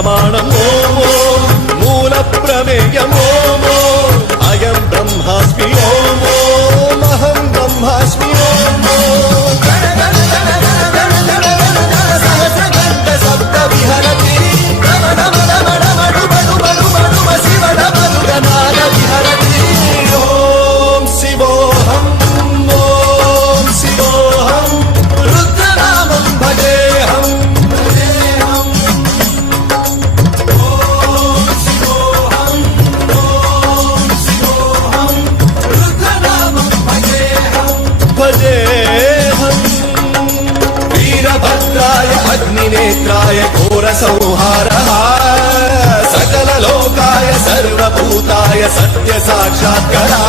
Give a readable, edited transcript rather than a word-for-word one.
प्रमाणम् ॐ मूल प्रमेयम् ॐ अयं ब्रह्मास्मि ॐ अहं ब्रह्मास्मि ॐ सहस्रघण्ट शब्द विहरति शिवनाद विहरति ॐ शिवोऽहं रुद्रनामं भजेऽहम् वीरभद्राय अग्निनेत्राय घोरसंहारः सकललोकाय सर्वभूताय सत्यसाक्षात्कारः